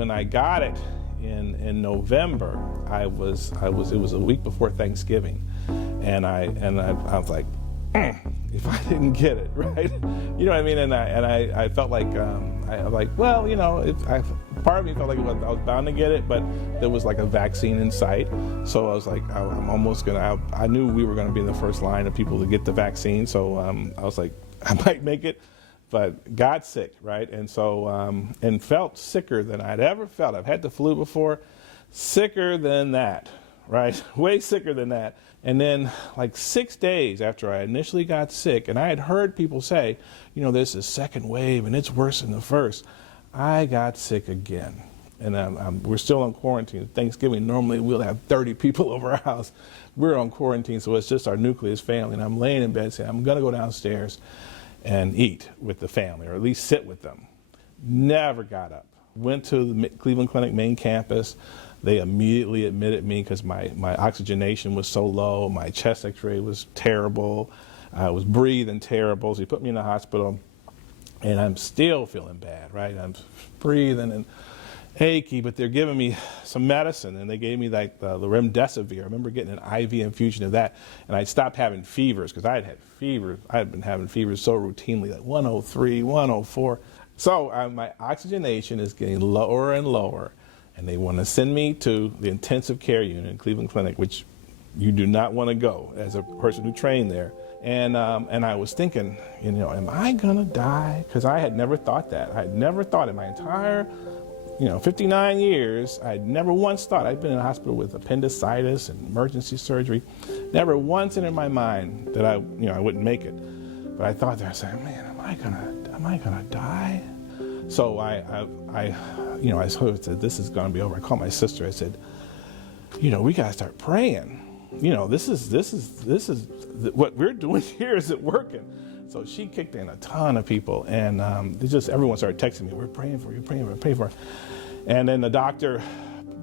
When I got it in November, it was a week before Thanksgiving, and I was like, if I didn't get it, right? You know what I mean? And I felt like I was like, well, you know, part of me felt like I was bound to get it, but there was like a vaccine in sight. So I was like, I'm almost gonna. I knew we were gonna be in the first line of people to get the vaccine. So I was like, I might make it. But got sick, right? And so, and felt sicker than I'd ever felt. I've had the flu before, sicker than that, right? Way sicker than that. And then like 6 days after I initially got sick, and I had heard people say, you know, there's a second wave and it's worse than the first, I got sick again. And we're still on quarantine. Thanksgiving, normally we'll have 30 people over our house. We're on quarantine, so it's just our nucleus family. And I'm laying in bed saying, I'm gonna go downstairs and eat with the family, or at least sit with them. Never got up. Went to the Cleveland Clinic main campus. They immediately admitted me because my oxygenation was so low. My chest x-ray was terrible. I was breathing terrible. So he put me in the hospital, and I'm still feeling bad, right? I'm breathing and achy, but they're giving me some medicine, and they gave me like the remdesivir. I remember getting an IV infusion of that, and I stopped having fevers because I had fevers. I had been having fevers so routinely, like 103, 104. So my oxygenation is getting lower and lower, and they want to send me to the intensive care unit in Cleveland Clinic, which you do not want to go as a person who trained there. And I was thinking, you know, am I gonna die? Because I had never thought that. I had never thought in my entire 59 years, I'd never once thought. I'd been in the hospital with appendicitis and emergency surgery. Never once entered my mind that I wouldn't make it. But I thought there, I said, man, am I gonna die? So I sort of said, this is gonna be over. I called my sister. I said, we gotta start praying. This is what we're doing here. Is it working? So she kicked in a ton of people, and everyone started texting me, we're praying for you, praying for you. And then the doctor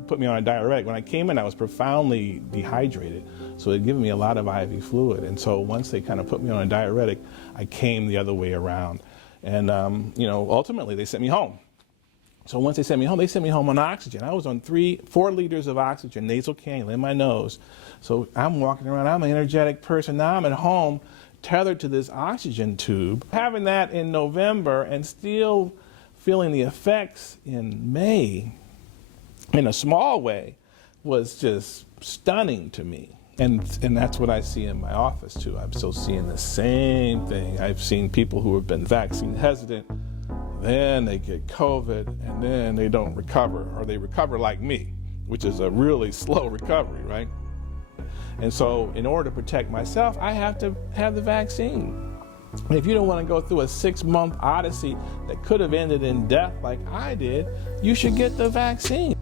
put me on a diuretic. When I came in, I was profoundly dehydrated, so it given me a lot of IV fluid. And so once they kind of put me on a diuretic, I came the other way around. And ultimately they sent me home. So once they sent me home on oxygen. I was on 4 liters of oxygen, nasal cannula in my nose. So I'm walking around, I'm an energetic person. Now I'm at home, tethered to this oxygen tube. Having that in November and still feeling the effects in May, in a small way, was just stunning to me. And that's what I see in my office too. I'm still seeing the same thing. I've seen people who have been vaccine hesitant, then they get COVID, and then they don't recover, or they recover like me, which is a really slow recovery, right? And so in order to protect myself, I have to have the vaccine. And if you don't want to go through a 6-month odyssey that could have ended in death like I did, you should get the vaccine.